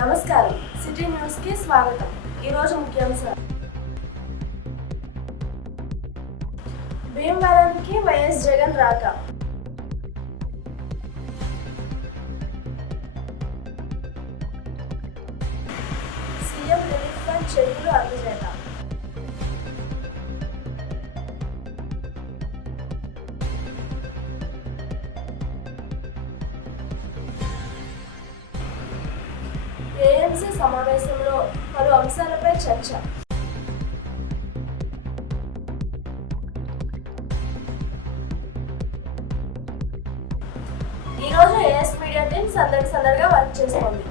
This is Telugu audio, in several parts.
నమస్కారం, సిటీ న్యూస్ కి స్వాగతం. ఈ రోజు ముఖ్యాంశాలు: భీమవరానికి వైఎస్ జగన్ రాక, సీఎం రిలీఫ్ ఫండ్ చెక్కులు అందజేత, ఏఎంసీ సమావేశంలో పలు అంశాలపై చర్చ. ఈ రోజు ఏఎస్ మీడియా టీం సందడిగా వర్క్ చేస్తోంది.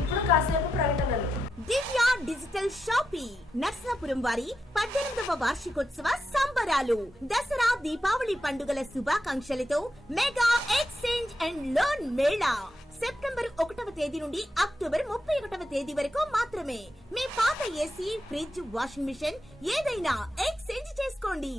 ఇప్పుడు కాసేపు ప్రకటనలు. దివ్య డిజిటల్ షాపింగ్ నర్సాపురం వారి 18వ వార్షికోత్సవ సంబరాలు. దసరా దీపావళి పండుగల శుభాకాంక్షలతో mega exchange and loan mela September 1వ తేదీ నుండి అక్టోబర్ 31వ తేదీ వరకు మాత్రమే. మీ పాత ఏసీ, ఫ్రిడ్జ్, వాషింగ్ మిషన్ ఏదైనా ఎక్స్చేంజ్ చేసుకోండి.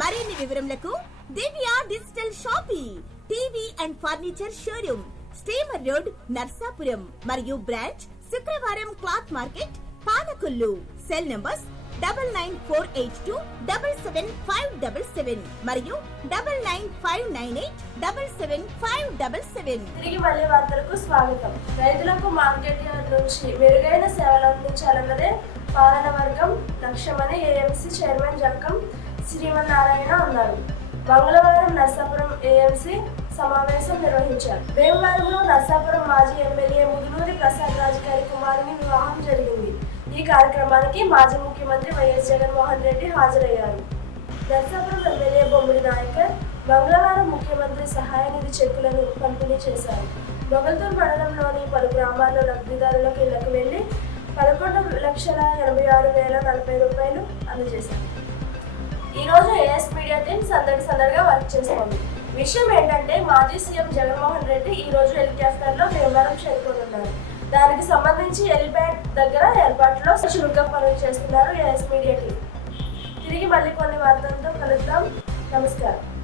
మరిన్ని వివరములకు Divya digital shopping, TV and furniture showroom, steamer road, Narsapuram మరియు బ్రాంచ్ శుక్రవారం cloth market, Palakollu. Cell numbers 9948277577 మరియు 9959877577. తిరిగి మళ్ళీ వార్తలకు స్వాగతం. రైతులకు మార్కెట్ యార్డ్ నుంచి మెరుగైన సేవలు అందించాలన్నదే పాలన వర్గం లక్ష్యమని ఏఎంసీ చైర్మన్ జక్కం శ్రీమన్నారాయణ అన్నారు. మంగళవారం నర్సాపురం ఏఎంసీ సమావేశం నిర్వహించారు. భీమవరంలో నర్సాపురం మాజీ ఎమ్మెల్యే ముదునూరి ప్రసాద్ రాజు గారి కుమారుని వివాహం జరిగింది. ఈ కార్యక్రమానికి మాజీ ముఖ్యమంత్రి వైఎస్ జగన్మోహన్ రెడ్డి హాజరయ్యారు. నర్సాపురం ఎమ్మెల్యే బొమ్మిడి నాయకర్ మంగళవారం ముఖ్యమంత్రి సహాయ నిధి చెక్కులను పంపిణీ చేశారు. మొగల్తూరు మండలంలోని పలు గ్రామాల్లో లబ్ధిదారులకు ఇళ్లకు వెళ్లి 11,86,040 రూపాయలు అందజేశారు. ఈ రోజు ఏఎస్ మీడియా టీం సందడిగా వర్క్ చేస్తోంది. విషయం ఏంటంటే, మాజీ సీఎం జగన్మోహన్ రెడ్డి ఈ రోజు హెలికాప్టర్ లో భీమవరం చేరుకోనున్నారు. దానికి సంబంధించి హెలిప్యాడ్ దగ్గర ఏర్పాట్లో చురుగ్గా పనులు చేస్తున్నారు ఏఎస్ మీడియా టీం. తిరిగి మళ్ళీ కొన్ని వార్తలతో కలుద్దాం. నమస్కారం.